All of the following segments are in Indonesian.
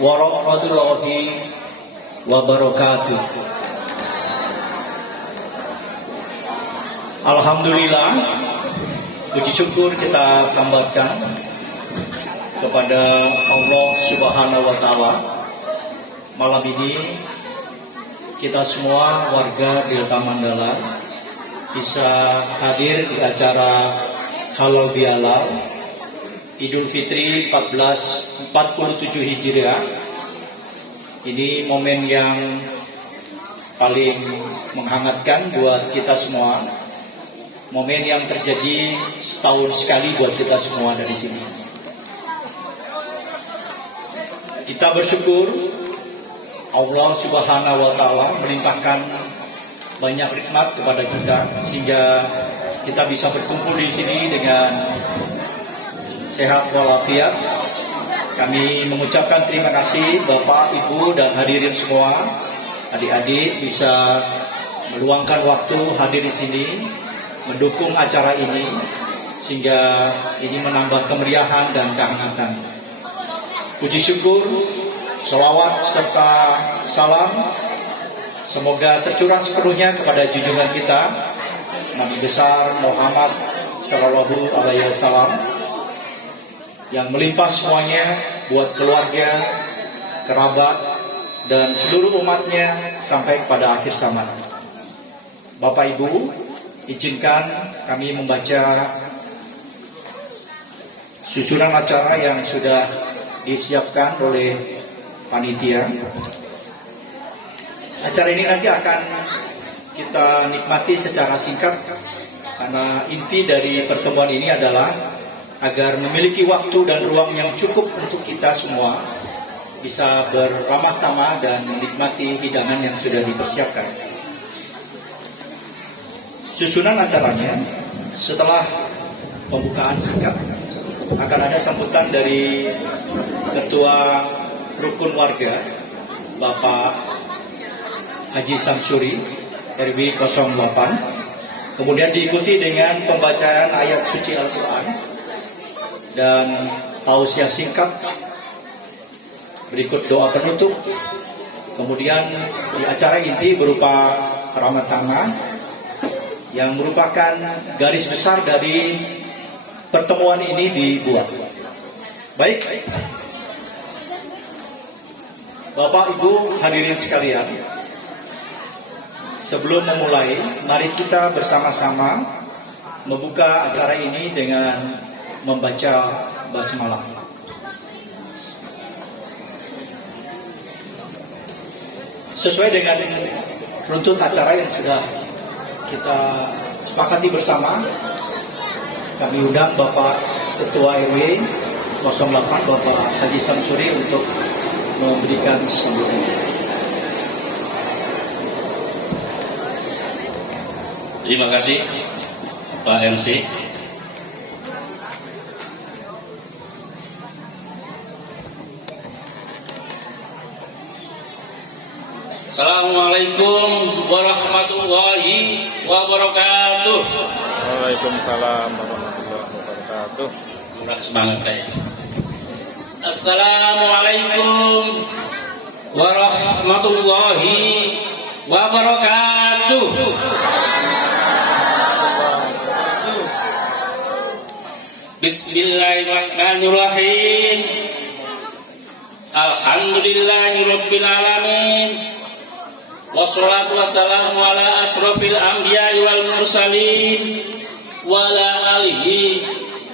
warahmatullahi wabarakatuh. Alhamdulillah, puji syukur kita tambahkan kepada Allah Subhanahu wa Ta'ala. Malam ini kita semua warga Delta Mandala bisa hadir di acara Halal Bihalal Idul Fitri 1447 Hijriah. Ini momen yang paling menghangatkan buat kita semua. Momen yang terjadi setahun sekali buat kita semua dari sini. Kita bersyukur Allah Subhanahu wa Ta'ala melimpahkan banyak nikmat kepada kita sehingga kita bisa berkumpul di sini dengan sehat walafiat. Kami mengucapkan terima kasih Bapak, Ibu dan hadirin semua. Adik-adik bisa meluangkan waktu hadir di sini mendukung acara ini sehingga ini menambah kemeriahan dan kehangatan. Puji syukur, selawat serta salam semoga tercurah sepenuhnya kepada junjungan kita Nabi besar Muhammad Sallallahu Alaihi Wasallam yang melimpah semuanya buat keluarga, kerabat dan seluruh umatnya sampai kepada akhir zaman. Bapak Ibu, izinkan kami membaca susunan acara yang sudah disiapkan oleh panitia. Acara ini nanti akan kita nikmati secara singkat karena inti dari pertemuan ini adalah agar memiliki waktu dan ruang yang cukup untuk kita semua bisa beramah tamah dan menikmati hidangan yang sudah dipersiapkan. Susunan acaranya setelah pembukaan singkat akan ada sambutan dari Ketua Rukun Warga Bapak Haji Samsuri RW 08. Kemudian diikuti dengan pembacaan ayat suci Al-Quran dan tausiah singkat. Berikut doa penutup. Kemudian di acara inti berupa rahmat tangan yang merupakan garis besar dari pertemuan ini dibuat. Baik, Bapak Ibu hadirin sekalian, sebelum memulai, mari kita bersama-sama membuka acara ini dengan membaca basmalah. Sesuai dengan runtut acara yang sudah kita sepakati bersama, kami undang Bapak Ketua RW 08 Bapak Haji Samsuri untuk memberikan sambutan. Terima kasih Pak MC. Assalamualaikum warahmatullahi wabarakatuh. Waalaikumsalam warahmatullahi wabarakatuh. Murah semangat saya. Assalamualaikum warahmatullahi wabarakatuh. Bismillahirrahmanirrahim. Alhamdulillahirabbil alamin. Wassalatu wassalamu ala asrofil anbiya'i wal mursalin wa ala alihi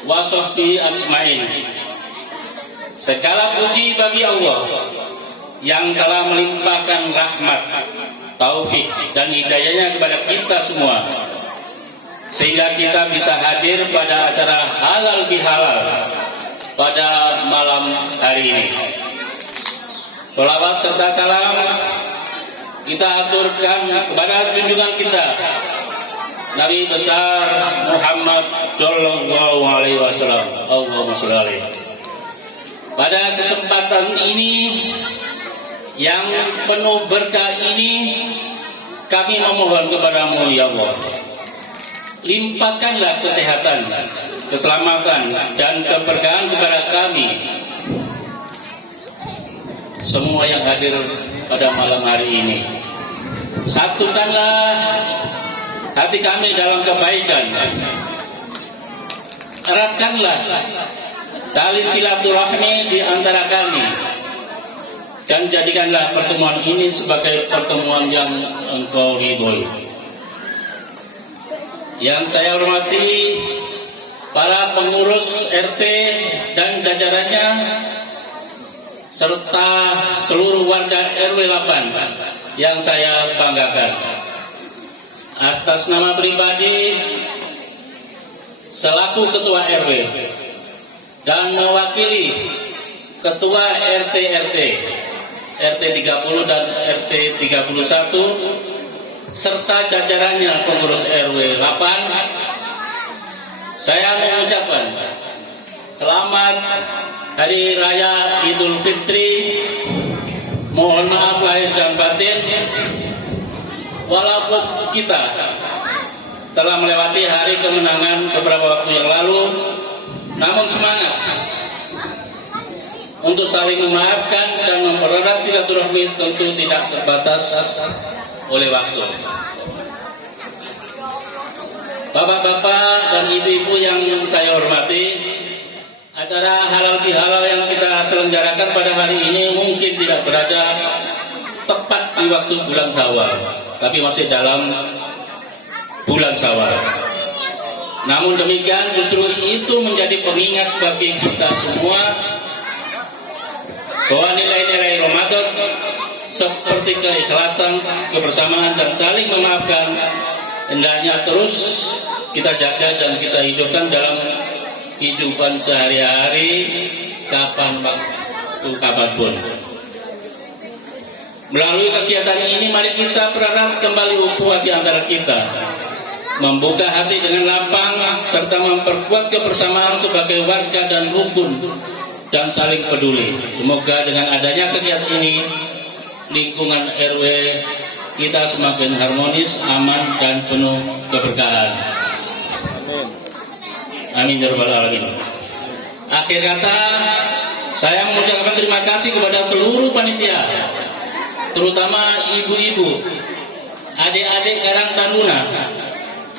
wa sahbihi ajmain. Segala puji bagi Allah yang telah melimpahkan rahmat, taufik dan hidayahnya kepada kita semua sehingga kita bisa hadir pada acara Halal Bihalal pada malam hari ini. Sholawat serta salam kita aturkan kepada junjungan kita Nabi besar Muhammad Sallallahu Alaihi Wasallam. Allahumma sholli alaihi. Pada kesempatan ini yang penuh berkah ini, kami memohon kepadamu ya Allah, limpahkanlah kesehatan, keselamatan dan keberkahan kepada kami semua yang hadir pada malam hari ini. Satukanlah hati kami dalam kebaikan. Eratkanlah tali silaturahmi di antara kami. Dan jadikanlah pertemuan ini sebagai pertemuan yang Engkau ridhoi. Yang saya hormati para pengurus RT dan jajarannya serta seluruh warga RW 8 yang saya banggakan. Atas nama pribadi selaku Ketua RW dan mewakili Ketua RT-RT RT 30 dan RT 31 serta jajarannya pengurus RW 8, saya mengucapkan selamat Hari Raya Idul Fitri. Mohon maaf lahir dan batin, walaupun kita telah melewati hari kemenangan beberapa waktu yang lalu, namun semangat untuk saling memaafkan dan mempererat silaturahmi tentu tidak terbatas oleh waktu. Bapak-bapak dan ibu-ibu yang saya hormati, acara halal bihalal yang kita selenggarakan pada hari ini mungkin tidak berada tepat di waktu bulan Syawal, tapi masih dalam bulan Syawal. Namun demikian justru itu menjadi pengingat bagi kita semua bahwa nilai-nilai Ramadan seperti keikhlasan, kebersamaan, dan saling memaafkan hendaknya terus kita jaga dan kita hidupkan dalam kehidupan sehari-hari kapanpun. Melalui kegiatan ini mari kita pererat kembali ukhuwah di antara kita, membuka hati dengan lapang serta memperkuat kebersamaan sebagai warga dan rukun dan saling peduli. Semoga dengan adanya kegiatan ini lingkungan RW kita semakin harmonis, aman, dan penuh keberkahan. Amin ya rabbal alamin. Akhir kata, saya mengucapkan terima kasih kepada seluruh panitia, terutama ibu-ibu, adik-adik Karang Taruna,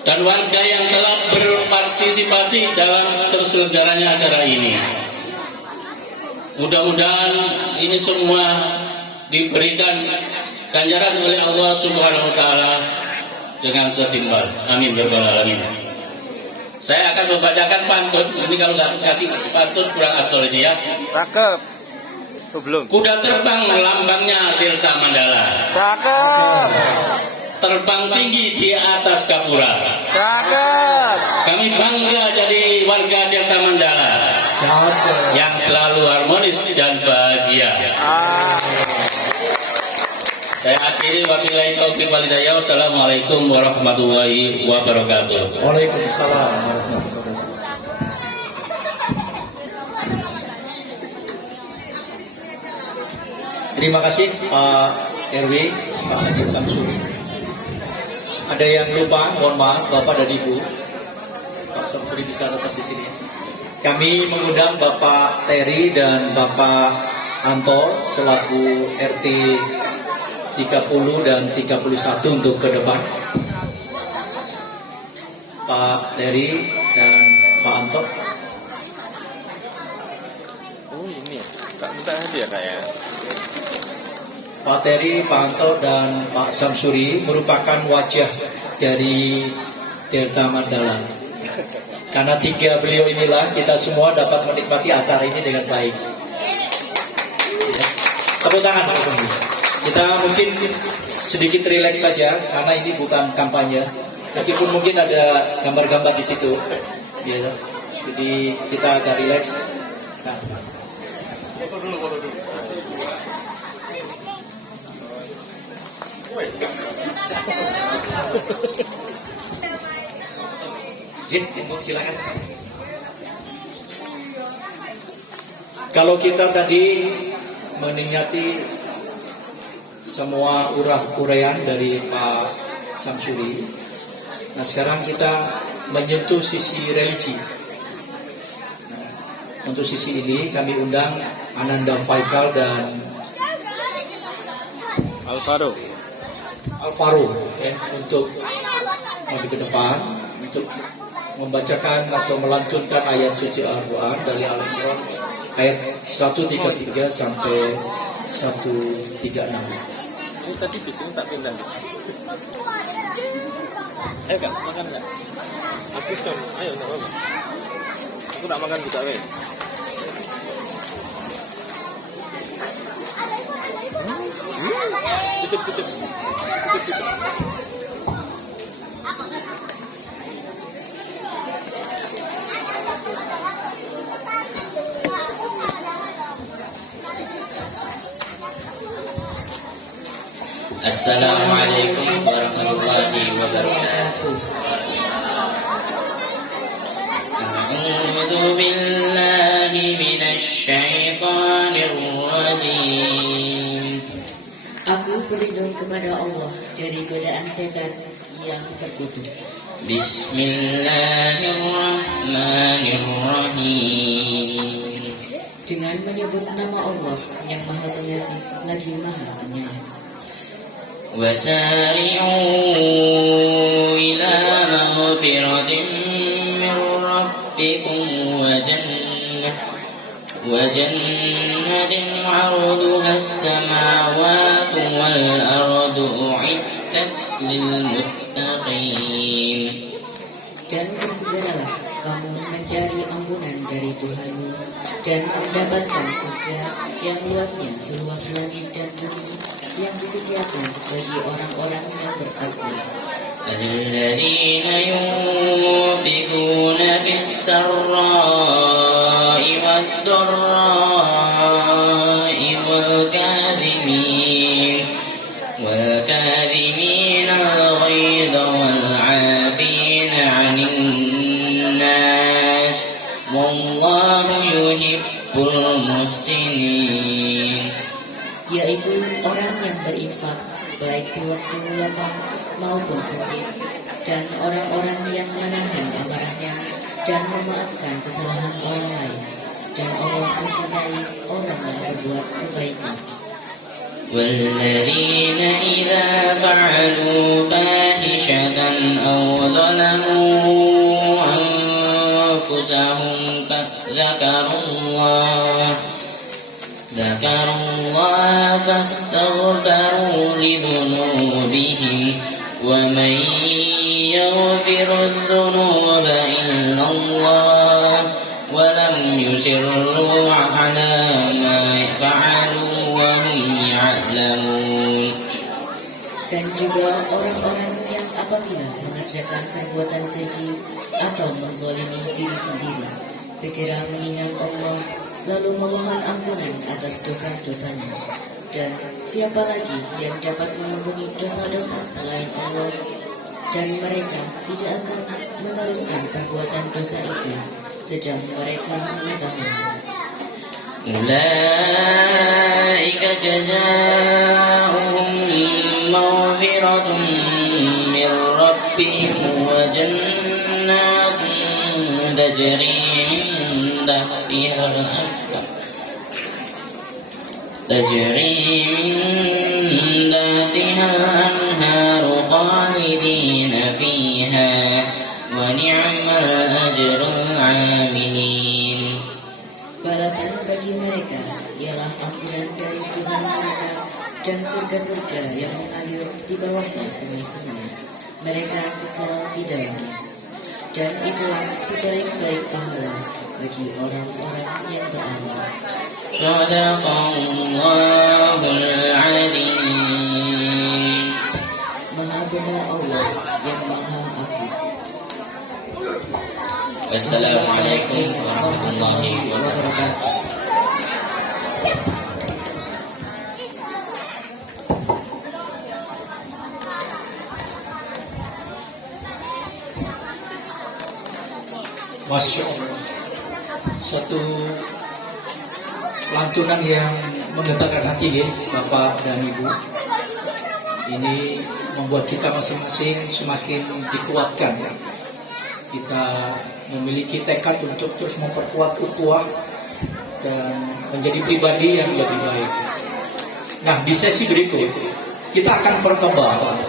dan warga yang telah berpartisipasi dalam terselenggaranya acara ini. Mudah-mudahan ini semua diberikan ganjaran oleh Allah Subhanahu wa taala dengan setimbal. Amin ya rabbal alamin. Saya akan membacakan pantun. Ini kalau nggak kasih pantun kurang aktual ini ya. Cakep. Belum. Kuda terbang lambangnya Delta Mandala. Cakep. Terbang tinggi di atas Gapura. Cakep. Kami bangga jadi warga Delta Mandala yang selalu harmonis dan bahagia. Saya akhiri wabillahi taufiq wal hidayah. Wassalamualaikum warahmatullahi wabarakatuh. Waalaikumsalam warahmatullahi wabarakatuh. Terima kasih Pak RW, Pak Haji Samsuri. Ada yang lupa, mohon maaf Bapak dan Ibu. Pak Samsuri bisa tetap di sini. Kami mengundang Bapak Terry dan Bapak Anto selaku RT 30 dan 31 untuk ke depan. Pak Terry dan Pak Anto. Oh ini ya, tak minta hadiah kayaknya. Pak Terry, Pak Anto, dan Pak Samsuri merupakan wajah dari Delta Mandala. Karena tiga beliau inilah kita semua dapat menikmati acara ini dengan baik. Tepuk tangan Pak Samsuri. Kita mungkin sedikit rileks saja karena ini bukan kampanye. Meskipun mungkin ada gambar-gambar di situ, ya. Jadi kita agak rileks. Nah. Jin, silakan. Kalau kita tadi meningati semua uraian dari Pak Samsuri, nah sekarang kita menyentuh sisi religi. Nah, untuk sisi ini kami undang Ananda Faikal dan Alvaro. Alvaro ya, untuk maju ke depan untuk membacakan atau melantunkan ayat suci Al-Quran dari Al-Imran ayat 133 sampai 136. Ini tadi di sini tak pindah. Ayo kak, makan kak. Aku dong, ayo tak apa. Aku tak makan juga weh. Tutup. Assalamualaikum warahmatullahi wabarakatuh. A'udzu billahi minasy syaithanir rajim. Aku berlindung kepada Allah dari godaan setan yang terkutuk. Bismillahirrahmanirrahim. Dengan menyebut nama Allah yang Maha Pengasih lagi Maha Penyayang. وسارعوا إلى مغفرة من ربكم وجنة عرضها السماوات والأرض أعدت للمتقين. Dan bersegeralah kamu mencari ampunan dari Tuhanmu dan mendapatkan surga yang luasnya seluas langit dan bumi yang disediakan bagi orang-orang yang bertakwa. الذين ينفقون في السراء والضراء والكاظمين الغيظ والعافين عن الناس والله يحب المحسنين. Yaitu orang yang berinfak baik di waktu lapang maupun sempit, dan orang-orang yang menahan amarahnya dan memaafkan kesalahan orang lain, dan Allah mencintai orang yang berbuat kebaikan. والذين إذا فعلوا فاحشة أو ظلموا أنفسهم ذكروا الله فاستغفروا لذنوبهم ومن يغفر الذنوب إلا الله ولم يصروا على ما فعلوا وهم يعلمون. Dan juga orang-orang yang apabila mengerjakan perbuatan keji atau menzalimi diri sendiri, segera mengingat Allah lalu memohon ampunan atas dosa-dosanya. Dan siapa lagi yang dapat mengampuni dosa-dosa selain Allah? Dan mereka tidak akan meneruskan perbuatan dosa itu sedang mereka mengetahui. أولئك جزاؤهم مغفرة من ربهم وجنات تجري من تحتها الأنهار خالدين فيها ونعم الأجر العاملين. Balasan bagi mereka ialah ampunan dari Tuhan mereka dan surga-surga yang mengalir di bawahnya sungai-sungai. Mereka kekal di dalamnya. Dan itulah sebaik-baik pahala bagi orang-orang yang beramal. Sadaqallahul Azim. Maha benar Allah yang Maha Agung. Wassalamualaikum warahmatullahi wabarakatuh. Masya Allah, suatu lantunan yang menggetarkan hati ya Bapak dan Ibu. Ini membuat kita masing-masing semakin dikuatkan ya. Kita memiliki tekad untuk terus memperkuat ukhuwah dan menjadi pribadi yang lebih baik. Nah, di sesi berikut kita akan perkembang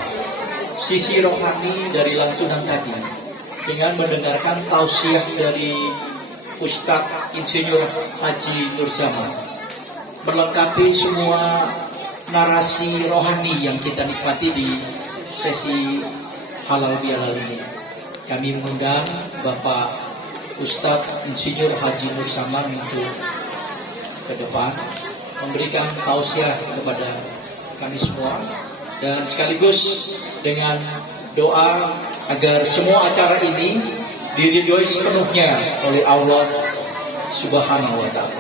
sisi rohani dari lantunan tadi dengan mendengarkan tausiah dari Ustadz Insinyur Haji Nur Zaman, melengkapi semua narasi rohani yang kita nikmati di sesi halal bihalal ini. Kami mengundang Bapak Ustadz Insinyur Haji Nur Zaman untuk ke depan memberikan tausiah kepada kami semua, dan sekaligus dengan doa agar semua acara ini diridhoi sepenuhnya oleh Allah Subhanahu wa Ta'ala.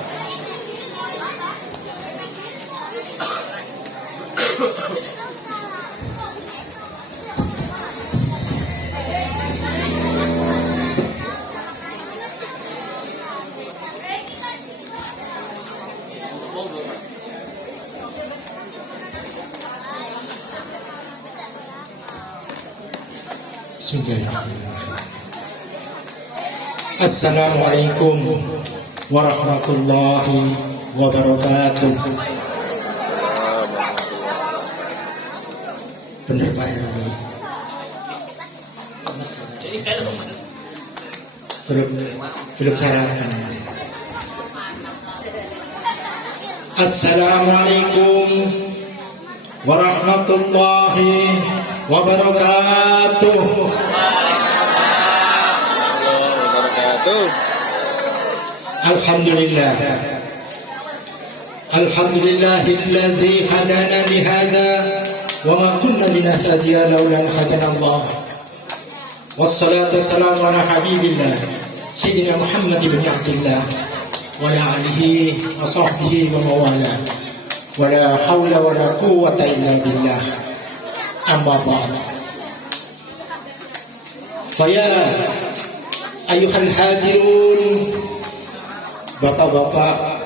Bismillahirrahmanirrahim. Assalamualaikum warahmatullahi wabarakatuh. Benar Pak RW. Belum sarankan. Assalamualaikum warahmatullahi wabarakatuh. Alhamdulillah. Alhamdulillahilladzi hadana lihada wa ma kunna linahtadiya laula an hadana Allah. Wassalatu wassalamu ala habibillah Sayyidina Muhammad ibn Abdullah wa ala alihi wa sahbihi wa mawala. Wa la hawla wa la quwwata illa billah. Amma ba'd. Faya ayuhal hadirun, bapak-bapak,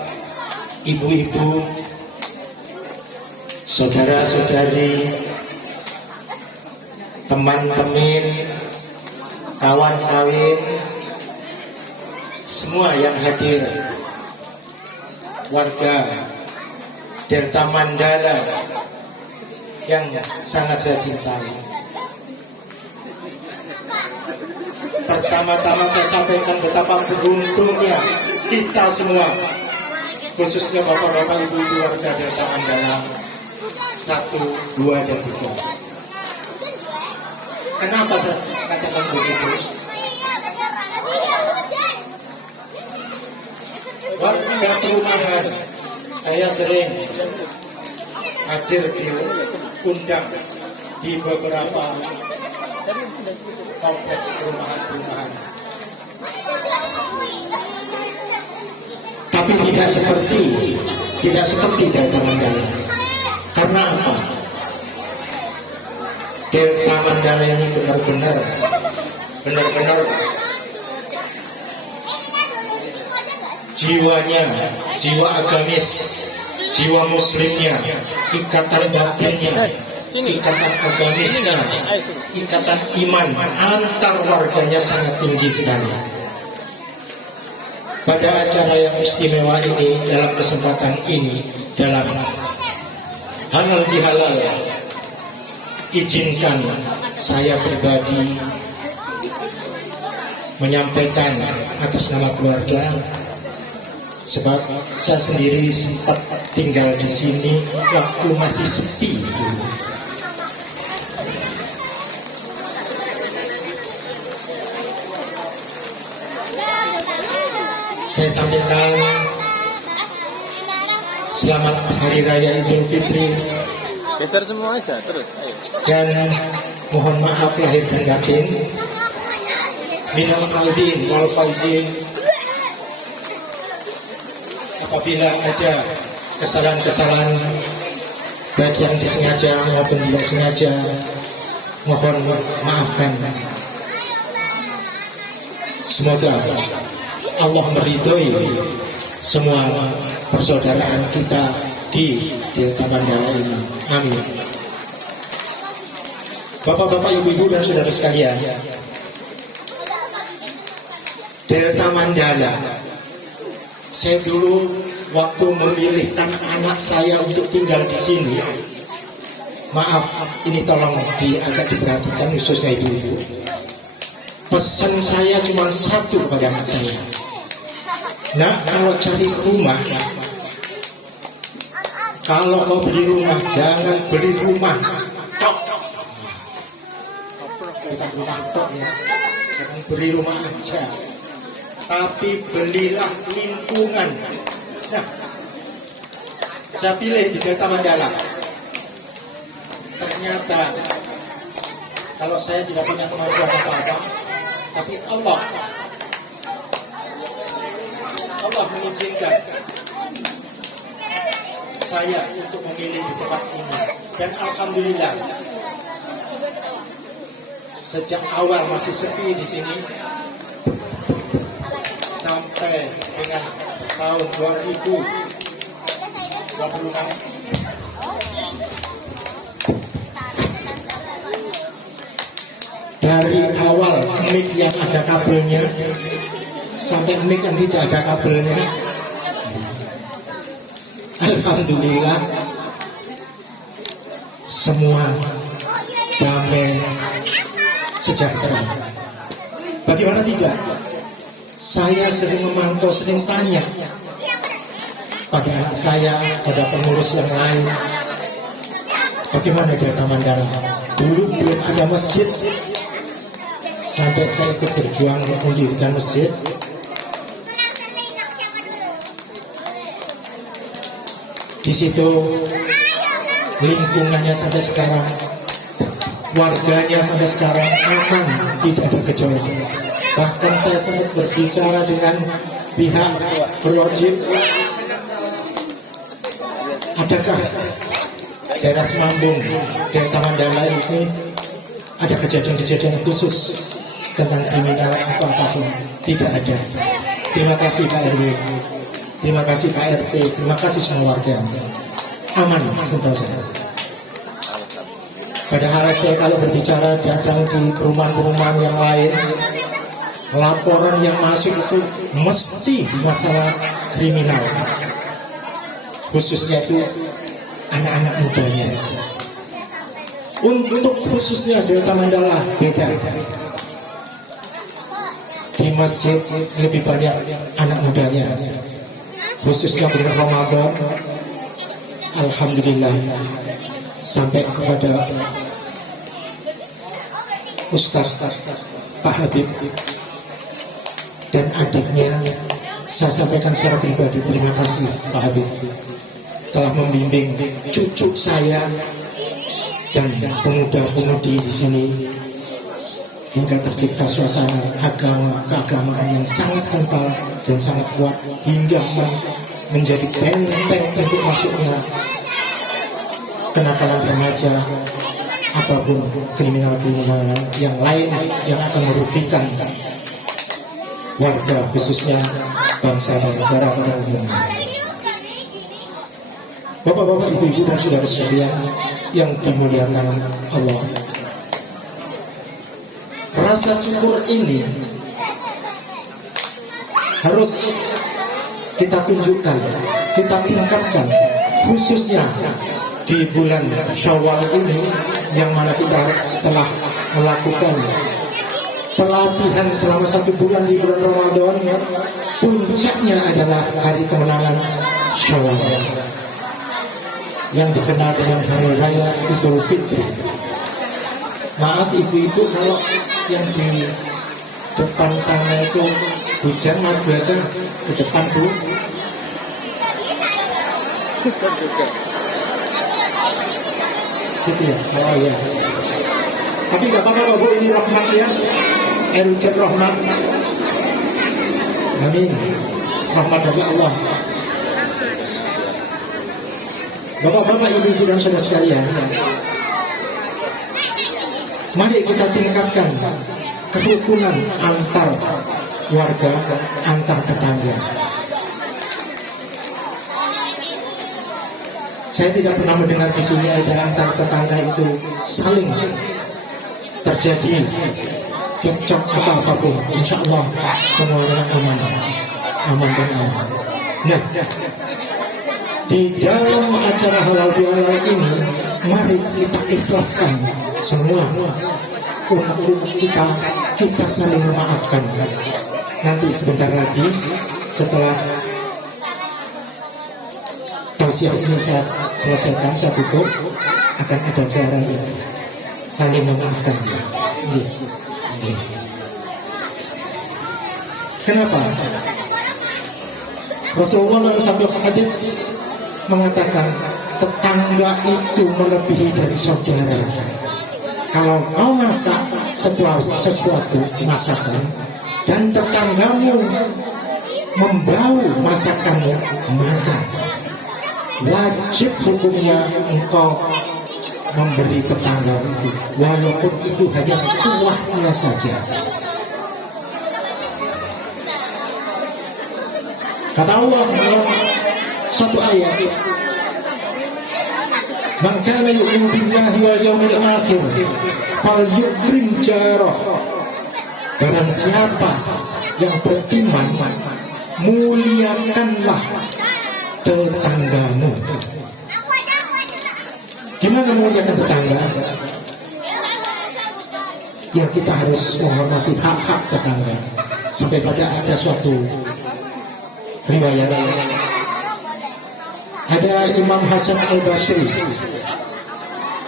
ibu-ibu, saudara-saudari, teman-teman, kawan-kawin, semua yang hadir, warga Delta Mandala yang sangat saya cintai. Pertama-tama saya sampaikan betapa beruntungnya kita semua, khususnya bapak-bapak, ibu-ibu warga Delta Mandala 1, 2, dan 3. Kenapa saya katakan begitu? Warga perumahan, saya sering hadir diundang di beberapa kompleks perumahan-perumahan. Tapi tidak seperti Delta Mandala. Karena apa? Delta Mandala ini benar-benar jiwanya, jiwa agamis, jiwa muslimnya, ikatan batinnya, ikatan agamisnya, ikatan iman antar warganya sangat tinggi sekali. Pada acara yang istimewa ini, dalam kesempatan ini, dalam halal bihalal, izinkan saya pribadi menyampaikan atas nama keluarga, sebab saya sendiri sempat tinggal di sini waktu masih sepi dulu. Saya sampaikan selamat Hari Raya Idul Fitri. Geser semua aja terus. Ayo. Dan mohon maaf lahir dan batin. Minal aidin wal faizin. Apabila ada kesalahan-kesalahan baik yang disengaja maupun tidak sengaja, mohon maafkan. Semoga Allah meridhoi semua persaudaraan kita di Delta Mandala ini. Amin. Bapak-bapak, ibu-ibu, dan saudara sekalian, Delta Mandala, saya dulu waktu memilihkan anak saya untuk tinggal di sini, Maaf, ini tolong agak diperhatikan khususnya ibu-ibu. Pesan saya cuma satu kepada anak saya. Nah, kalau cari rumah, kalau mau beli rumah, jangan beli rumah tok. Bukan rumah tok ya, jangan beli rumah aja, tapi belilah lingkungan. Nah, saya pilih di Delta Mandala. Ternyata kalau saya tidak punya kemampuan apa-apa, tapi Allah mengizinkan saya untuk memilih di tempat ini. Dan alhamdulillah, sejak awal masih sepi di sini sampai dengan tahun 2026 dari awal mic yang ada kabelnya sampai mic yang tidak ada kabelnya, alhamdulillah semua damai sejahtera. Bagaimana tidak? Saya sering memantau, sering tanya pada anak saya, pada pengurus yang lain, bagaimana di Delta Mandala? Dulu belum ada masjid, sampai saya ikut berjuang untuk mendirikan masjid. Di situ lingkungannya sampai sekarang, warganya sampai sekarang aman, tidak ada gejolak. Bahkan saya sempat berbicara dengan pihak berwajib, adakah daerah Semambung, Delta Mandala ini ada kejadian-kejadian khusus tentang kriminal atau apapun? Tidak ada. Terima kasih Pak RW, terima kasih Pak RT, terima kasih semua warga. Aman sentosa. Padahal saya kalau berbicara datang di perumahan-perumahan yang lain, laporan yang masuk itu mesti masalah kriminal, khususnya itu anak-anak mudanya. Untuk khususnya Delta Mandala beda. Di masjid lebih banyak anak mudanya, khususnya bulan Ramadan. Alhamdulillah sampai kepada Ustaz Pak Habib dan adiknya, saya sampaikan secara pribadi terima kasih Pak Habib telah membimbing cucu saya dan pemuda-pemudi di sini hingga tercipta suasana keagamaan yang sangat kental dan sangat kuat hingga menjadi benteng untuk masuknya kenakalan remaja ataupun kriminal-kriminal yang lain yang akan merugikan warga, khususnya bangsa dan negara pada umumnya. Bapak-bapak, ibu-ibu dan saudara sekalian yang dimuliakan Allah, rasa syukur ini harus kita tunjukkan, kita tingkatkan, khususnya di bulan Syawal ini, yang mana kita setelah melakukan pelatihan selama 1 bulan di bulan Ramadan, puncaknya adalah hari kemenangan Syawal yang dikenal dengan Hari Raya Idul Fitri. Maaf ibu-ibu kalau yang di depan sana itu hujan, maju aja ke depan Bu. Gitu ya? Oh iya. Tapi nggak apa-apa Bu, ini rahmat ya. Hujan rahmat. Amin. Rahmat dari Allah. Bapak-bapak, ibu-ibu dan saudara sekalian, mari kita tingkatkan kerukunan antar warga, antar tetangga. Saya tidak pernah mendengar di sini ada antar tetangga itu saling terjadi cekcok apapun. Insya Allah semuanya aman, aman dan aman. Nah, di dalam acara halal bihalal ini mari kita ikhlaskan semua unek-unek kita saling memaafkan. Nanti sebentar lagi setelah tausiah ini saya selesaikan, saya tutup, akan ada cara ini saling memaafkan. Kenapa? Rasulullah dalam satu hadis mengatakan tetangga itu melebihi dari saudara. Kalau kau masak sesuatu masakan dan tetanggamu membau masakanmu, maka wajib hukumnya engkau memberi tetangga itu, walaupun itu hanya tuahnya saja. Kata Allah dalam satu ayat, "Man kana yu'minu billahi wal yawmil akhir falyukrim jarah." Barang siapa yang beriman, muliakanlah tetanggamu. Gimana muliakan tetangga? Ya, kita harus menghormati hak-hak tetangga. Sampai pada ada suatu riwayat, ada Imam Hasan Al-Basri.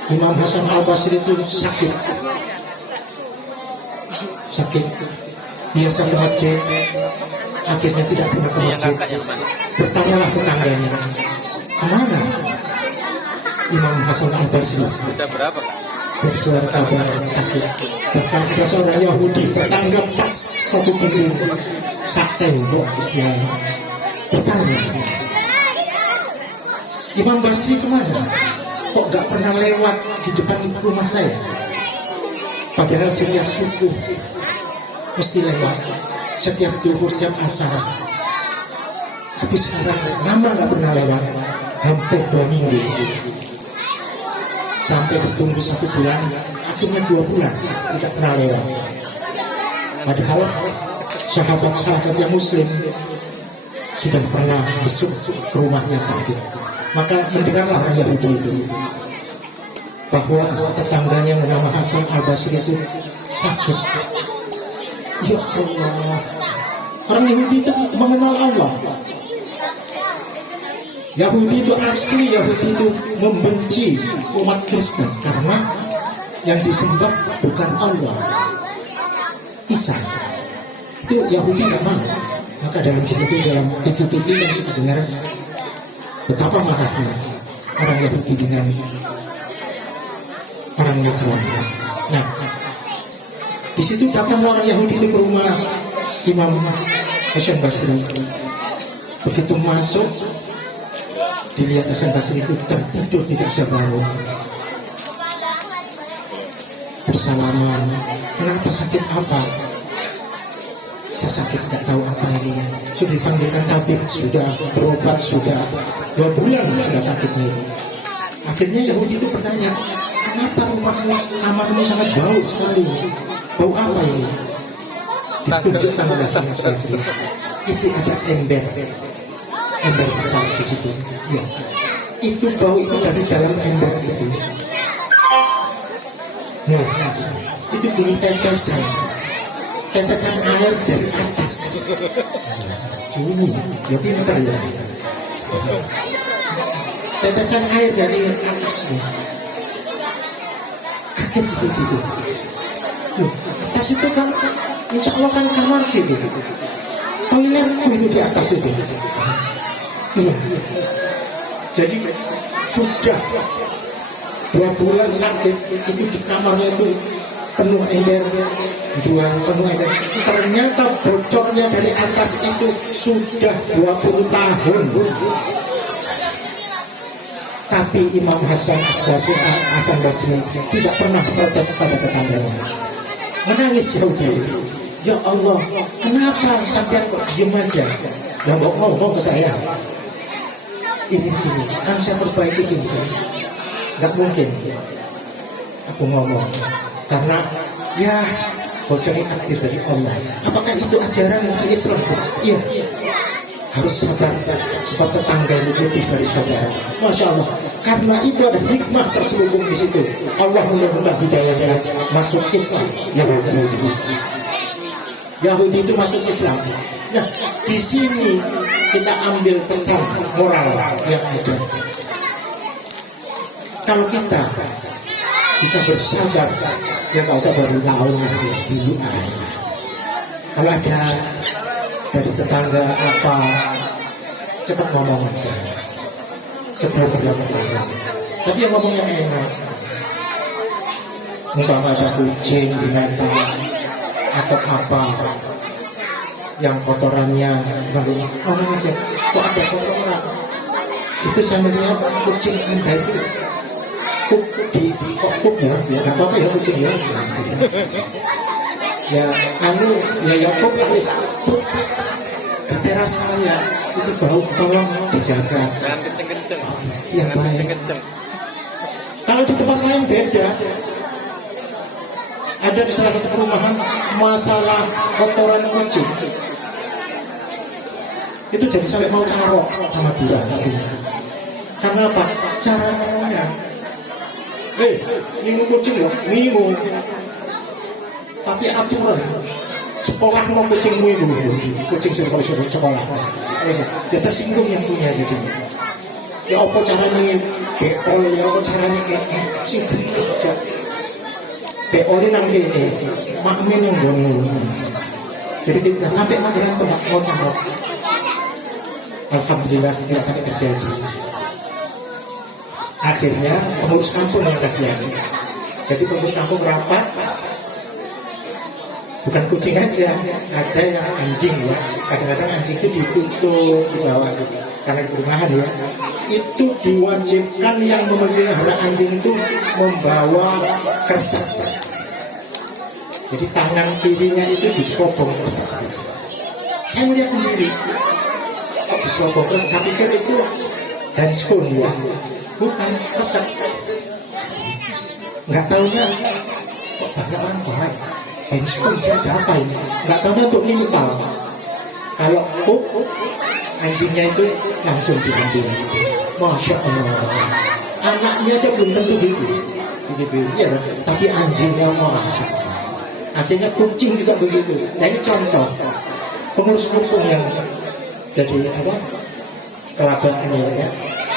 Imam Hasan Al-Basri itu sakit. Biasa ke masjid, akhirnya tidak pernah ke masjid. Bertanyalah tetangganya, kemana Imam Hasan Al-Basri? Berapa? Bersuara kabar sakit. Bahkan ada seorang Yahudi tetangga pas satu pintu sak tembok istilahnya. Bertanya, Imam Basri kemana? Kok gak pernah lewat di depan rumah saya? Padahal setiap subuh mesti lewat, setiap duhur, setiap asar. Tapi sekarang lama gak pernah lewat, hampir 2 minggu. Sampai bertunggu 1 bulan, akhirnya 2 bulan tidak pernah lewat. Padahal sahabat-sahabat yang muslim sudah pernah besuk ke rumahnya sakit. Maka mendengarlah orang Yahudi itu bahwa tetangganya yang bernama Hasan Al-Basri itu sakit. Ya Allah, orang Yahudi itu mengenal Allah. Yahudi itu asli, Yahudi itu membenci umat Kristen karena yang disembah bukan Allah, Isa. Itu Yahudi nggak mau. Maka dalam dalam TV yang kita dengar betapa marahnya orang Yahudi dengan orang Nasrani. Nah, di situ datang orang Yahudi itu ke rumah Imam Hasan Basri. Begitu masuk, dilihat Hasan Basri itu tertidur, tidak bisa bangun. Bersalaman, kenapa, sakit apa? Saya sakit, gak tahu apa ini. Sudah dipanggilkan tabib, sudah berobat, sudah 2 bulan sudah sakitnya. Akhirnya Yahudi itu bertanya, kenapa rumahmu, kamarmu sangat bau sekali? Bau apa ini? Ditunjukkan oleh Hasan Basri. Itu ada ember besar di situ. Ya. Itu bau itu dari dalam ember itu. Nah, itu bunyi tetesan air dari atas. Ya pintar ya. Tetesan air dari atas. Kaget itu. Atas itu kan, insya Allah kan kamar gitu. Toiletku itu di atas itu. Iya. Jadi sudah 2 bulan sakit, itu di kamarnya itu penuh ember, penuh ember. Ternyata bocornya dari atas itu sudah 20 tahun. Tapi Imam Hasan Basri tidak pernah protes pada tetangganya. Menangis Yahudi. Ya Allah, kenapa sampai kok diem aja? Gak mau ngomong ke saya. Ini begini, kan saya perbaiki gini. Gak mungkin aku ngomong, karena ya bocornya takdir dari Allah. Apakah itu ajaran Islam? Iya. Harus sabar, sebab tetangga itu lebih dari saudara. Masya Allah, Karena itu ada hikmah terselubung di situ. Allah menurunkan hidayahnya masuk Islam. Yahudi itu masuk Islam. Nah, di sini kita ambil pesan moral yang ada. Kalau kita bisa bersabar, ya nggak usah berlawan dulu. Kalau ada dari tetangga apa, cepat ngomong aja sebelum berlaku. Tapi yang ngomongnya enak. Mumpah ada kucing binatang atau apa yang kotorannya lalu orang aja kok ada kotoran. Itu saya melihat kucing Anda itu pup di pup ya nggak apa-apa ya kucing ya. Ya ya pup harus pup di teras saya itu bau, tolong dijaga. Jangan kenceng-kenceng. Yang Jangan baik. kenceng-kenceng. Kalau di tempat lain beda. Ada di salah satu perumahan masalah kotoran kucing. Itu jadi sampai mau carok sama dia satunya. Karena apa? Cara ngomongnya. Ngimu kucing loh, ngimu. Tapi aturan sekolah mau kucingmu itu, kucing suruh sekolah. Dia tersinggung yang punya jadi. Ya apa caranya beol, ya apa caranya sing kerja. Beol ini nang kene, makmin yang bono. Jadi tidak sampai mau berantem, mau carok. Alhamdulillah tidak sampai terjadi. Akhirnya pengurus kampung yang kasihan. Jadi pengurus kampung rapat. Bukan kucing aja, ada yang anjing ya. Kadang-kadang anjing itu ditutup di bawah karena di perumahan ya. Itu diwajibkan yang memelihara anjing itu membawa kresek. Jadi tangan kirinya itu dicobong kresek. Saya melihat sendiri. Kok dicobong kresek? Saya pikir itu handphone ya, bukan kresek. Nggak tahunya kok banyak orang baik. Handphone saya apa ini? Nggak tahunya untuk nimpal. Kalau anjingnya itu langsung diambil. Masya Allah. Anaknya aja belum tentu begitu ya, tapi anjingnya Masya Allah. Akhirnya kucing juga begitu. Nah ini contoh pengurus kampung yang jadi apa? Kelabakan ya,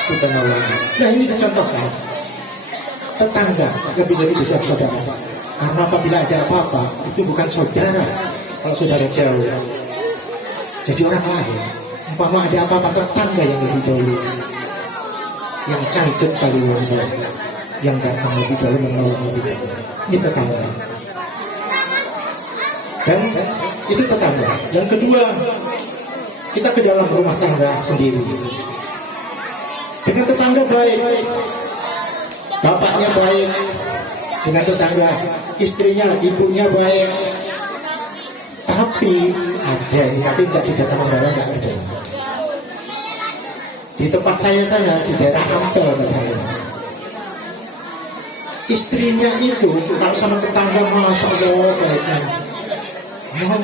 kita nolong. Nah ini dicontohkan tetangga lebih bisa saudara. Karena apabila ada apa-apa itu bukan saudara, kalau saudara jauh. Jadi orang lain. Umpama ada apa-apa tetangga yang lebih dahulu, yang cancut kali yang datang lebih dahulu menolong lebih dahulu. Ini tetangga. Dan itu tetangga. Yang kedua, kita ke dalam rumah tangga sendiri. Dengan tetangga baik, bapaknya baik, dengan tetangga, istrinya, ibunya baik. Tapi ada, tapi tidak di data Mandala tidak ada. Di tempat saya sana di daerah Ampel misalnya, istrinya itu kalau sama tetangga Masya Allah baiknya. Mohon,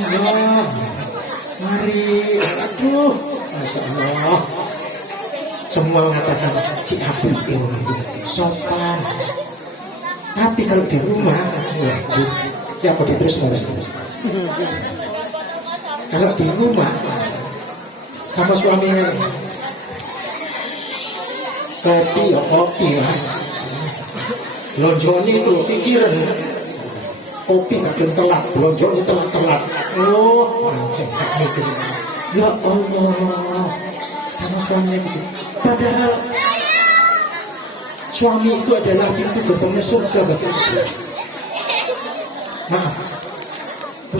mari, aduh, Masya Allah. Semua mengatakan Ki Abi sopan. Tapi kalau di rumah, ya kok terus kalau di rumah sama suaminya, kopi mas, lonjoni itu pikiran, kopi kadang telat, lonjoni telat. Oh, anjing, mikir. Ya Allah, sama suaminya begitu. Padahal suami itu adalah pintu gerbangnya surga bagi istri. Maaf,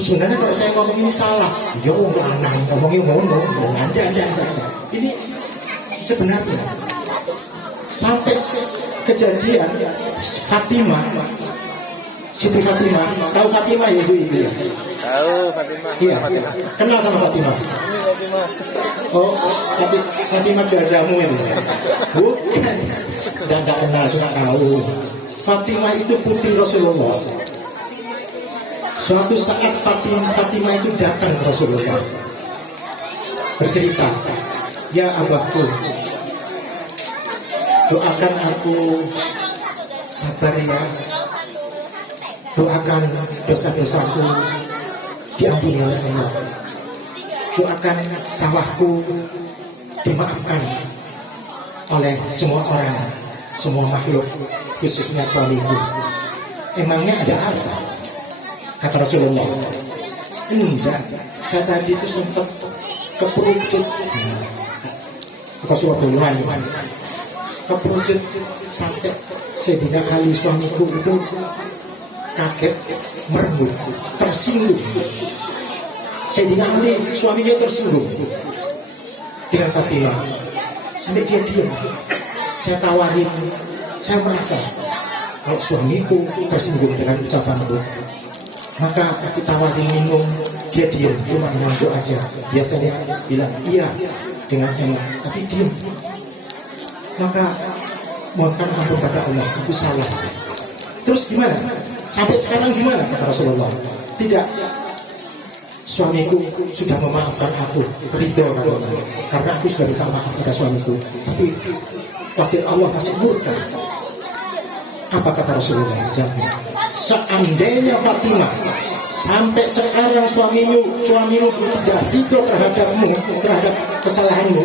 sebenarnya kalau saya ngomong ini salah. Ya ngomongin ngomong, ada. Ini sebenarnya sampai kejadian Fatimah, Siti Fatimah, tahu Fatimah ya ibu ya? Tahu Fatimah. Iya, kenal sama Fatimah. Ini Fatimah. Oh, Fatimah jual jamu ini. Bukan. Dan tidak kenal, cuma tahu. Fatimah itu putri Rasulullah. Suatu saat Fatimah itu datang ke Rasulullah, bercerita, ya abahku, doakan aku sabar ya. Doakan dosa-dosaku diampuni oleh Allah. Doakan salahku dimaafkan oleh semua orang, semua makhluk, khususnya suamiku. Emangnya ada apa? Kata Rasulullah, enggak, saya tadi itu sempat keperucut. Rasulullah keperucut sampai Sayyidina Ali suamiku itu kaget, merengut, tersinggung. Sayyidina Ali suaminya tersinggung dengan Fatimah sampai dia diam. Saya tawarin, saya merasa kalau suamiku tersinggung dengan ucapanku, maka aku tawarin minum, dia diam, cuma ngantuk aja. Biasanya bilang iya dengan enak, tapi diam. Maka mohonkan ampun pada Allah, aku salah. Terus gimana? Sampai sekarang gimana? Kata Rasulullah, tidak, suamiku sudah memaafkan aku, ridho karena aku sudah minta maaf pada suamiku. Tapi waktu Allah masih murka. Apa kata Rasulullah? Jawab, seandainya Fatimah sampai sekarang suamimu tidak ridho terhadapmu, terhadap kesalahanmu,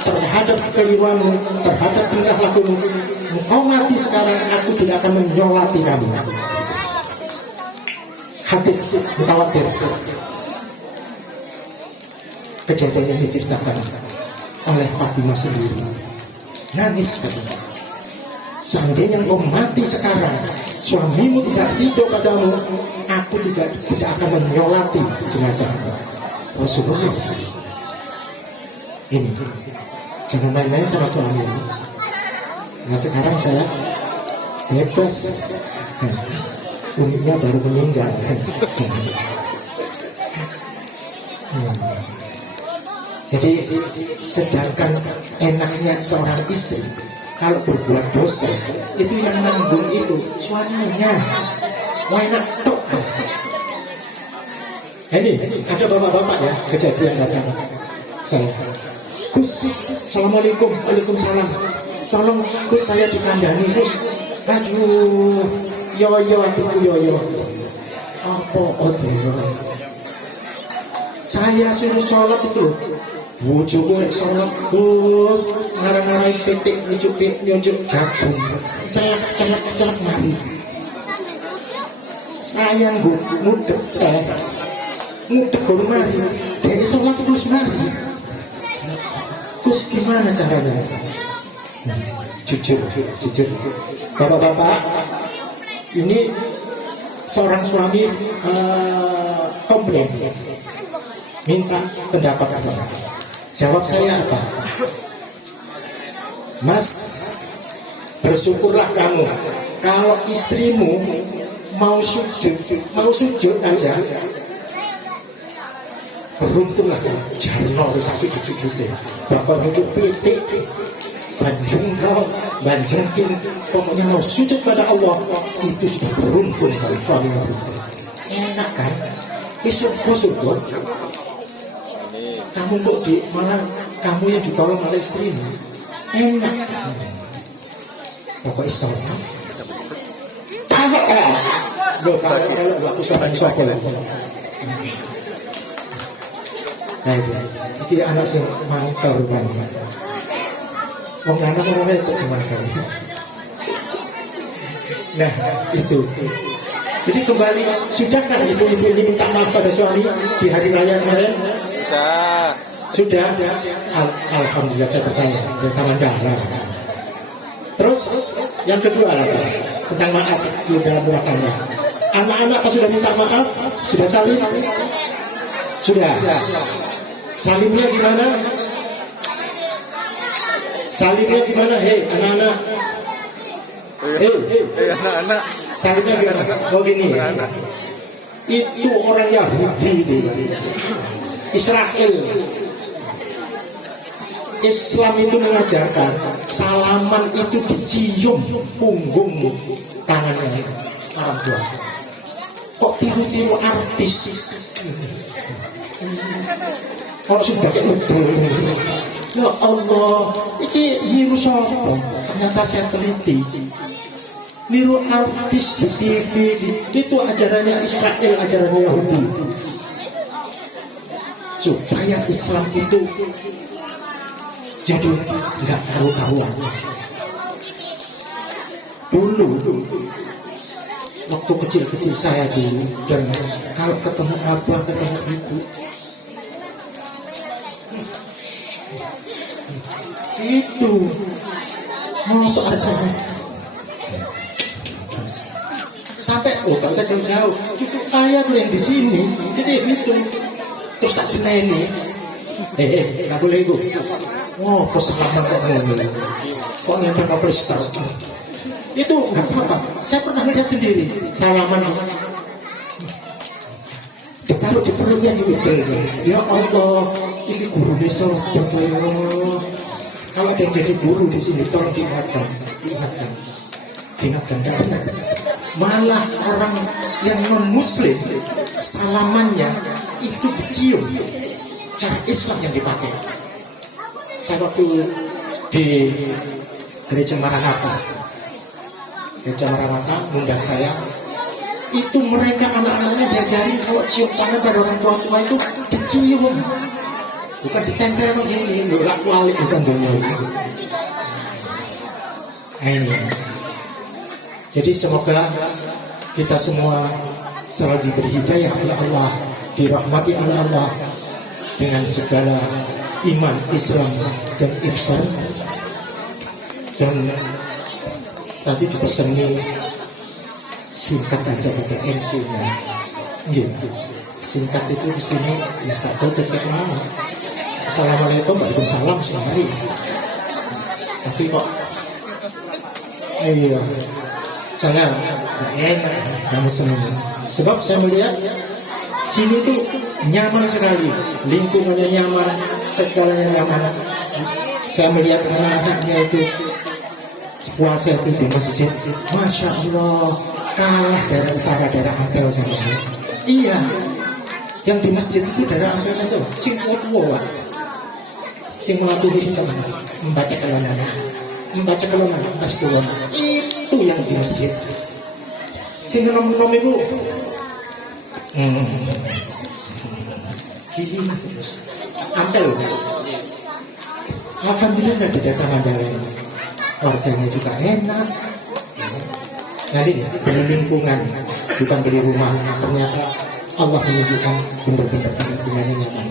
terhadap kekeliruanmu, terhadap tingkah lakumu, engkau mati sekarang, aku tidak akan menyolati kamu. Hadis mutawatir. Kejadian ini diceritakan oleh Fatimah sendiri. Nangis katanya. Seandainya engkau mati sekarang, suamimu tidak ridho padamu, aku tidak akan menyolati jenazah Rasulullah. Ini jangan main-main sama suami. Nah sekarang saya bebas. Uminya baru meninggal. Jadi sedangkan enaknya seorang istri kalau berbuat dosa itu yang nanggung itu suaminya. Wah enak tok. Ini ada bapak-bapak ya, kejadian datang saya. Gus, assalamualaikum, waalaikumsalam. Tolong Gus, saya dikandani Gus. Aduh, yo atiku yo. Apa ojo? Saya suruh sholat itu. Bojoku nek sholat Gus, ngarang-ngarang pitik nyucuk jagung. Celak mari. Saya ngudek teh. Ngudek guru mari. Dari sholat terus mari. Gus gimana caranya? Jujur. Bapak-bapak, ini seorang suami komplain, minta pendapat Anda. Jawab saya apa? Mas, bersyukurlah kamu kalau istrimu mau sujud aja, beruntunglah kamu. Jarno bisa sujud-sujudnya. Bapak duduk pitik, banjungkin, pokoknya mau sujud pada Allah, itu sudah beruntung kalau suaminya beruntung. Enak kan? Syukur. Kamu kok malah kamu yang ditolong oleh istrimu. Enak. Pokoknya sholat. Loh, kalau waktu sholat sopel. Nah itu, ini anak yang mangkal rupanya. Wong anak orangnya ikut semangkal. Nah itu. Jadi kembali, sudahkah ibu-ibu ini minta maaf pada suami di hari raya kemarin? Sudah. Alhamdulillah saya percaya. Dari tangan darah. Terus yang kedua tentang maaf di dalam rumah tangga. Anak-anak pas sudah minta maaf, sudah salim? Sudah. Salimnya gimana? Salimnya gimana? Hei anak-anak. Anak-anak. Salimnya gimana? Oh gini ya. Itu orang Yahudi itu. Israel. Islam itu mengajarkan salaman itu dicium punggung tangannya orang tua. Kok tiru-tiru artis? Kalau sudah kayak betul. Ya Allah, ini niru sapa? Ternyata saya teliti. Niru artis di TV, itu ajarannya Israel, ajarannya Yahudi. Supaya Islam itu jadi nggak karu-karuan. Dulu waktu kecil-kecil saya dulu, dan kalau ketemu abah, ketemu ibu, itu masuk artinya sampai kalau saya jauh-jauh, cucu saya tuh yang di sini gitu ya gitu, terus tak seneni, nggak boleh itu, kesalahan kok ngomong, kok nempel kapal itu nggak apa-apa. Saya pernah lihat sendiri, salaman ditaruh di perutnya di udel. Ya Allah, ini guru desa. Kalau ada yang jadi guru di sini, tolong diingatkan. Tidak benar. Malah orang yang non Muslim salamannya itu dicium, cara Islam yang dipakai. Saya waktu di gereja Maranatha mengundang saya, itu mereka anak-anaknya diajari kalau cium tangan pada orang tua itu dicium, bukan ditempel begini, nolak walik misalnya itu. Ini. Jadi semoga kita semua selalu diberi hidayah oleh Allah, dirahmati oleh Allah dengan segala iman, Islam dan ihsan. Dan tadi dipeseni singkat aja pakai MC-nya. Gitu. Singkat itu di sini ya tak tahu kayak mana. Assalamualaikum, waalaikumsalam sehari. Tapi kok iya, saya gak enak, kamu senang. Sebab saya melihat sini tuh nyaman sekali, lingkungannya nyaman, segalanya nyaman. Saya melihat anak-anaknya itu puasa itu di masjid, Masya Allah, kalah daerah utara, daerah Ampel sama ini. Iya, yang di masjid itu daerah Ampel saja, sing tua, sing melatih sinta membaca kelana, astuan, itu yang di masjid. Sing nom itu, gini terus, Ampel. Alhamdulillah di data Mandalay. Warganya juga enak. Jadi beli lingkungan, bukan beli rumah. Ternyata Allah menunjukkan benar-benar lingkungannya nyaman.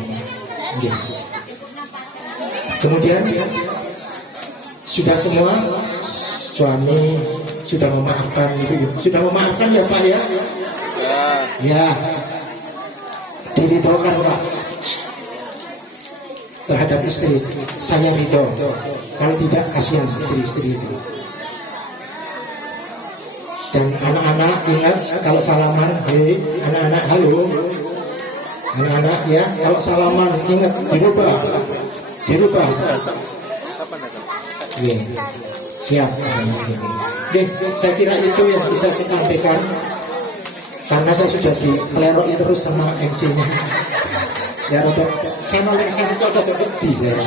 Ya. Kemudian sudah semua suami sudah memaafkan, sudah memaafkan ya Pak ya. Ya. Diridhokan Pak terhadap istri. Saya ridho. Kalau tidak, kasihan istri-istri itu. Dan anak-anak ingat kalau salaman, hei anak-anak halo, anak-anak ya kalau salaman ingat dirubah. Ya, siap. Oke, saya kira itu yang bisa saya sampaikan karena saya sudah dikeleroi terus sama MC-nya. Ya, sama saya itu ada terketi ya.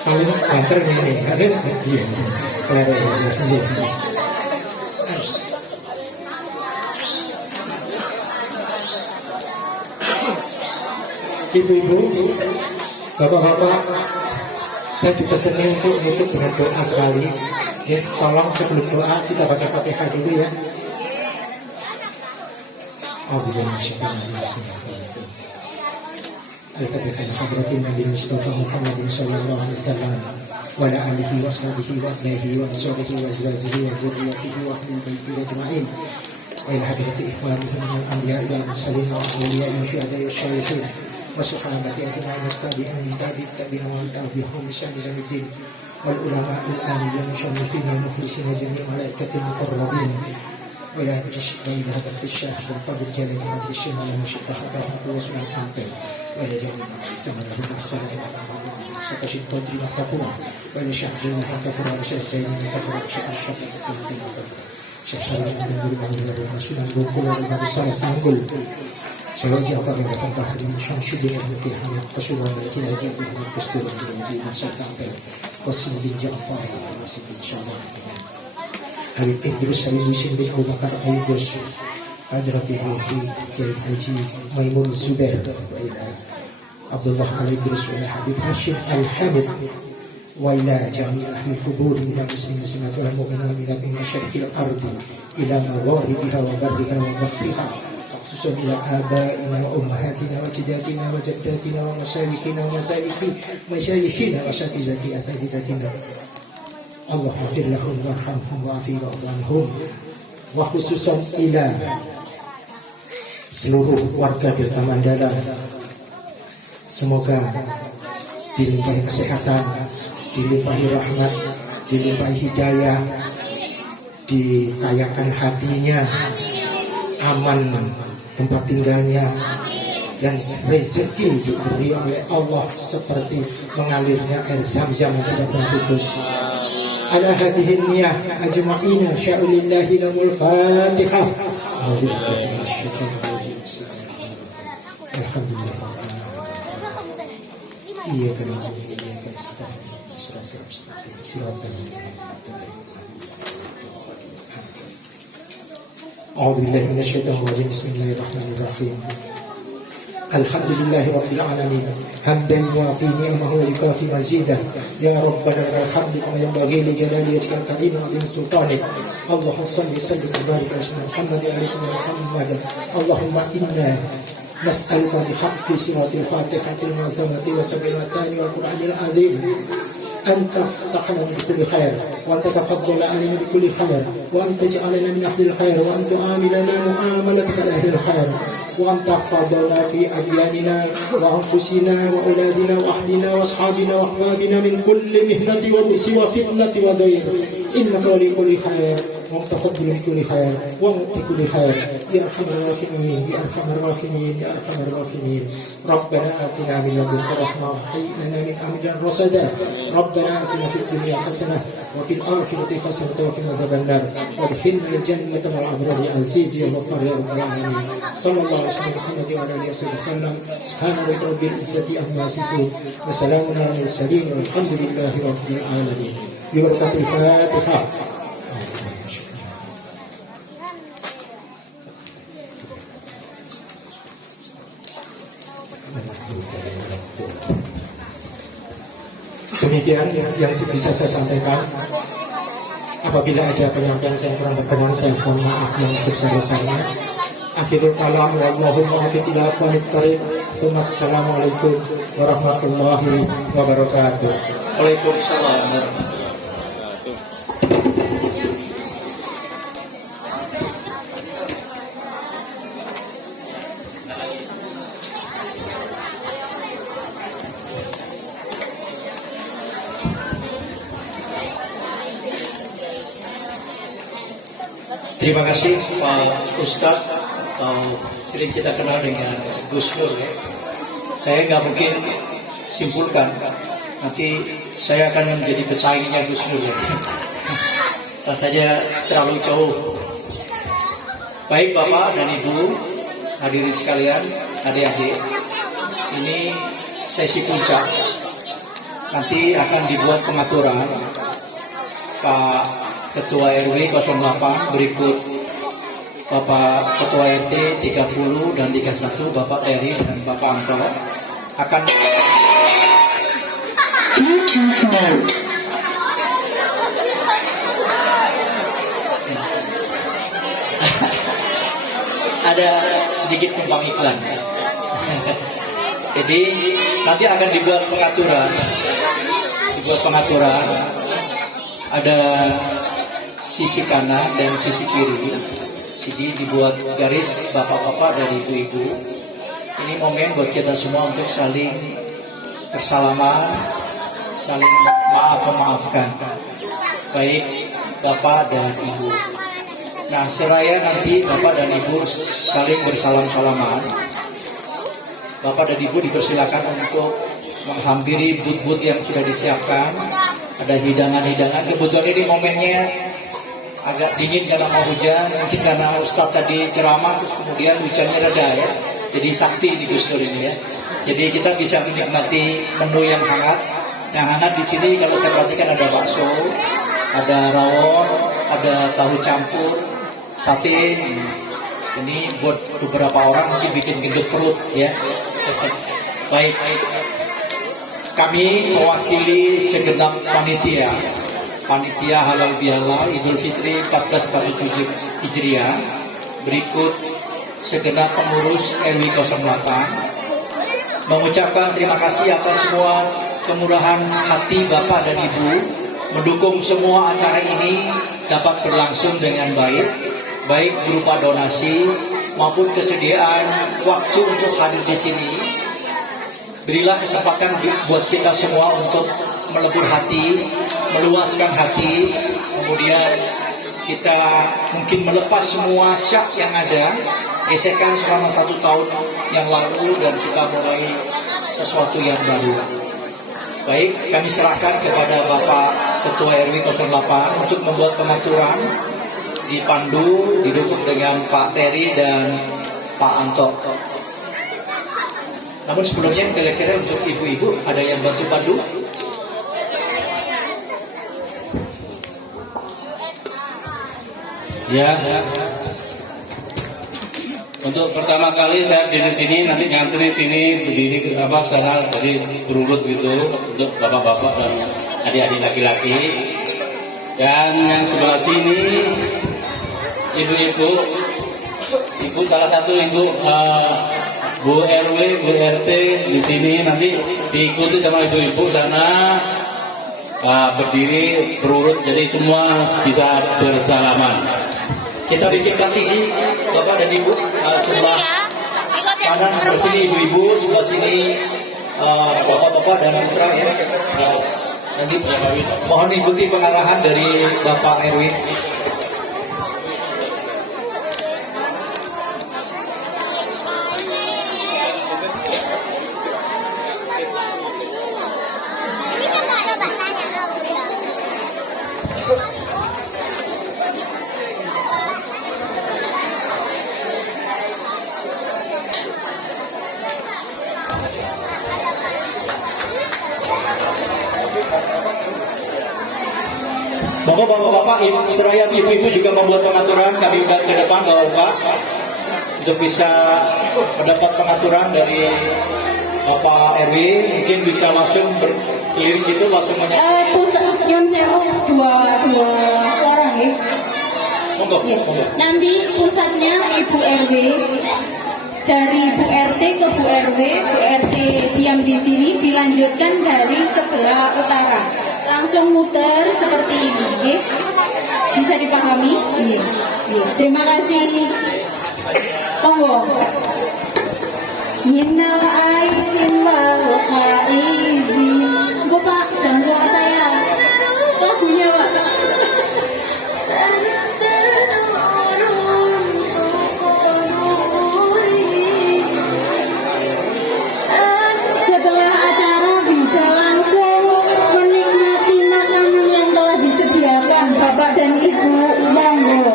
Kali ini banter ini, ada dia keleroi sendiri. Ibu-ibu, bapak-bapak, saya dipeseni untuk menutup dengan doa sekali. Ya, tolong sebelum doa kita baca Fatihah dulu ya. Al-Fatihah Hadratin Nabi Mustafa Muhammadin sallallahu alaihi wasallam wa ala alihi wa sahbihi wa ahlihi wa ashabihi wa azwajihi wa dzurriyyatihi wa ahli baitihi ajma'in wa ila hadrati ikhwanihi minal anbiya'i wal mursalin wa awliya'i wa syuhada'i wa syarihin wa sahabati ajma'in tabi'in min tabi'in wa tabi'ihum bi ihsan ila yaumid wal ulama'il amilin musyarrifin wal mukhlisin wa jami' malaikatil muqarrabin wa ila hadrati syekh Abdul Qadir Jalil Madri Syekh Maulana Syekh Rahmatullah wa sunan Ampel وإلى جميع السماء الصالح سكشف قدري وتقوى وإلى شعب المحتفر وشيخ زين المحتفر وشيخ الشقيق شيخ شريف الدنيا والرسول والقول والصالح تنقل سواء جعفر بن البحري شمس الدين المكي حميد قصور التي نجيب من كستور الجنزي من سلطان قسم بن جعفر وناصر بن شعبان Habib Idrus Habib Husin bin Abu Bakar Aidus Hadrati Ruhi Kiai Haji Maimun Zubair wa ila Abdullah Al-Idrus wa ila Habib Hashim Al-Hamid wa ila jami' ahli kubur min al-muslimin wal mu'minin min masyaikil ardi ila magharibiha wa barriha wa bahriha khususan ila abaina wa ummahatina wa jaddatina wa jaddatina wa masyayikhina wa masyayikhina wa asatidati asatidatina Allah maghfir lahum warhamhum wa'afi wa'anhum wa khususan ila seluruh warga Desa Mandala, semoga dilimpahi kesehatan, dilimpahi rahmat, dilimpahi hidayah, dikayakan hatinya, aman tempat tinggalnya, dan rezeki diberi oleh Allah seperti mengalirnya air zam-zam yang tidak pernah putus. Ala hadihin niyah ajma'ina sya'ulillahi lamul fatihah. Alhamdulillah. Iya kan iya kan siratal mustaqim siratal A'udzu billahi minasyaitonir rajim. Bismillahirrahmanirrahim. Alhamdulillahi rabbil alamin. Hamdan yuafi ni'amahu wa yukafi mazidah. Ya Rabbana alhamdu kama yanbaghi li jalali wajhika al-karim wa azim sultanik. Allahumma salli sallim wa barik ala sayyidina Muhammad wa ala sayyidina Muhammad. Allahumma inna nas'aluka bi haqqi suratil Fatihatil mu'tamati wa sabilathani wal Qur'anil azim an taftahna bi kulli khair wa an tatafaddala alaina bi kulli khair wa an taj'alana min ahlil khair wa an tu'amilana mu'amalatika ahlil khair wa an tahfadhana fi adyanina wa anfusina wa auladina wa ahlina wa ashabina wa ahbabina min kulli mihnati wa bu'si wa fitnati wa dayr innaka wali kulli khair wa tafaddal bi kulli khair wa mu'ti kulli khair ya arhamar rahimin ya arhamar rahimin ya arhamar rahimin. Rabbana atina min ladunka rahmah wa hayyi lana min amrina rasada. Rabbana atina fid dunya hasanah wa fil akhirati hasanah wa qina adzabannar wadkhilna al-jannata ma'al abrar ya aziz ya ghaffar ya rabbal alamin. Sallallahu alaihi wasallam Muhammad wa ala alihi wasallam. Subhana rabbil izzati amma yasifun wa salamun alal mursalin walhamdulillahi rabbil alamin. Bi barakatil Fatihah. Demikian yang bisa saya sampaikan. Apabila ada penyampaian saya kurang berkenan, saya mohon maaf yang sebesar-besarnya. Akhirul kalam wallahu muwaffiq ila aqwamit thariq. Wassalamualaikum warahmatullahi wabarakatuh. Waalaikumsalam. Terima kasih Pak Ustadz, atau sering kita kenal dengan Gus Nur ya. Saya nggak mungkin simpulkan, nanti saya akan menjadi pesaingnya Gus Nur ya. Rasanya terlalu jauh. Baik Bapak dan Ibu, hadirin sekalian, adik-adik, ini sesi puncak. Nanti akan dibuat pengaturan Pak Ketua RW 08, berikut Bapak Ketua RT 30 dan 31, Bapak Teri dan Bapak Anto akan ada sedikit numpang iklan. Jadi nanti akan dibuat pengaturan, ada sisi kanan dan sisi kiri. Jadi dibuat garis bapak-bapak dan ibu-ibu. Ini momen buat kita semua untuk saling bersalaman, saling memaafkan, baik bapak dan ibu. Nah, seraya nanti bapak dan ibu saling bersalam-salaman, bapak dan ibu dipersilakan untuk menghampiri booth-booth yang sudah disiapkan. Ada hidangan-hidangan. Kebetulan ini momennya agak dingin karena mau hujan, mungkin karena Ustadz tadi ceramah terus kemudian hujannya reda ya. Jadi sakti di Gus Dur ini ya. Jadi kita bisa menikmati menu yang hangat. Yang hangat di sini kalau saya perhatikan ada bakso, ada rawon, ada tahu campur, sate. Ini buat beberapa orang mungkin bikin gendut perut ya. Baik. Kami mewakili segenap panitia Halal Bihalal Idul Fitri 1447 Hijriah. Berikut segenap pengurus RW 08 mengucapkan terima kasih atas semua kemurahan hati Bapak dan Ibu mendukung semua acara ini dapat berlangsung dengan baik berupa donasi maupun kesediaan waktu untuk hadir di sini. Berilah kesempatan buat kita semua untuk melebur hati, meluaskan hati, kemudian kita mungkin melepas semua syak yang ada, gesekan selama 1 tahun yang lalu, dan kita mulai sesuatu yang baru. Baik, kami serahkan kepada Bapak Ketua RW 08 untuk membuat pengaturan, dipandu, didukung dengan Pak Terry dan Pak Anto. Namun sebelumnya kira-kira untuk ibu-ibu ada yang bantu pandu? Ya. Untuk pertama kali saya di sini, nanti ngantri sini berdiri sana, jadi berurut gitu untuk bapak-bapak dan adik-adik laki-laki. Dan yang sebelah sini ibu salah satu ibu Bu RW, Bu RT di sini nanti diikuti sama ibu-ibu sana berdiri berurut, jadi semua bisa bersalaman. Kita bikin partisi Bapak dan Ibu, sebelah kanan sebelah sini ibu-ibu, sebelah sini bapak-bapak dan putra ya. Nanti mohon ikuti pengarahan dari Bapak RW. Monggo bapak-bapak, seraya ibu-ibu juga membuat pengaturan. Kami undang ke depan bapak untuk bisa mendapat pengaturan dari Bapak RW. Mungkin bisa langsung berkeliling gitu, langsung pusat Yon Sewu dua orang ya. Monggo. Nanti pusatnya Ibu RW, dari Bu RT ke Bu RW, Bu RT diam di sini, dilanjutkan dari sebelah utara, langsung muter seperti ini, ya. Bisa dipahami? Ya. Terima kasih. Monggo. Minal aizin wal faizin. Pak, jangan suara saya. Lagunya, Pak. Setelah acara bisa langsung menikmati makanan yang telah disediakan Bapak dan Ibu. Monggo.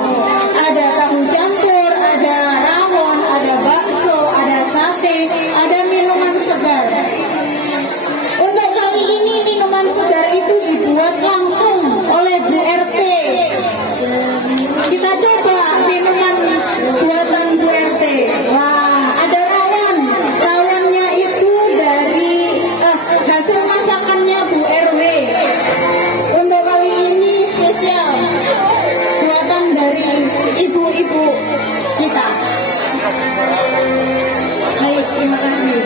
Ada tahu campur, ada rawon, ada bakso, ada sate, ada minuman segar. Untuk kali ini minuman segar itu dibuat langsung oleh Bu RT. Kita coba minuman buatan Bu RT. Wah, ada rawon. Rawonnya itu dari hasil masakannya Bu RW. Untuk kali ini spesial buatan dari ibu-ibu kita. Baik, terima kasih.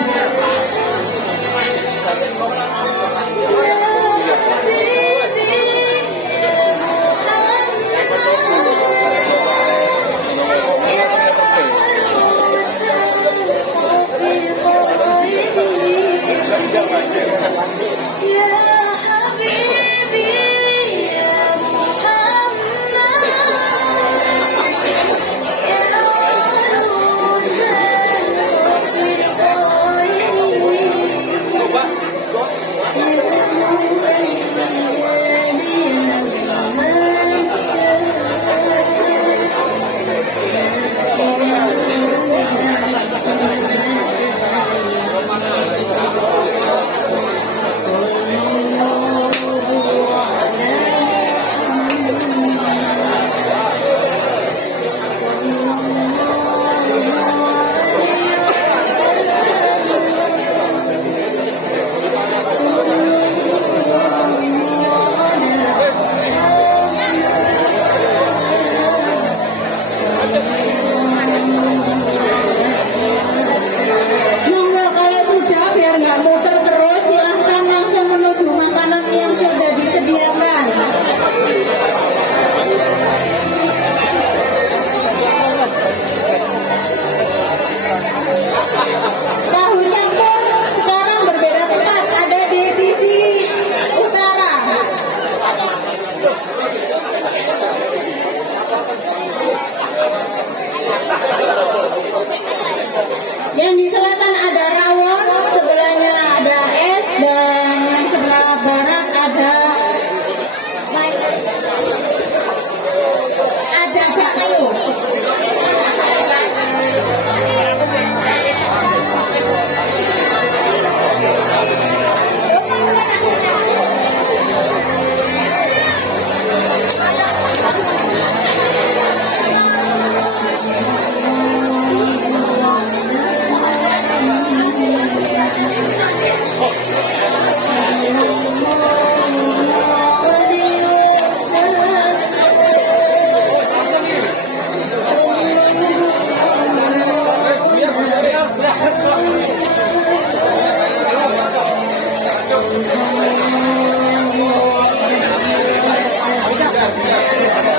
Siap.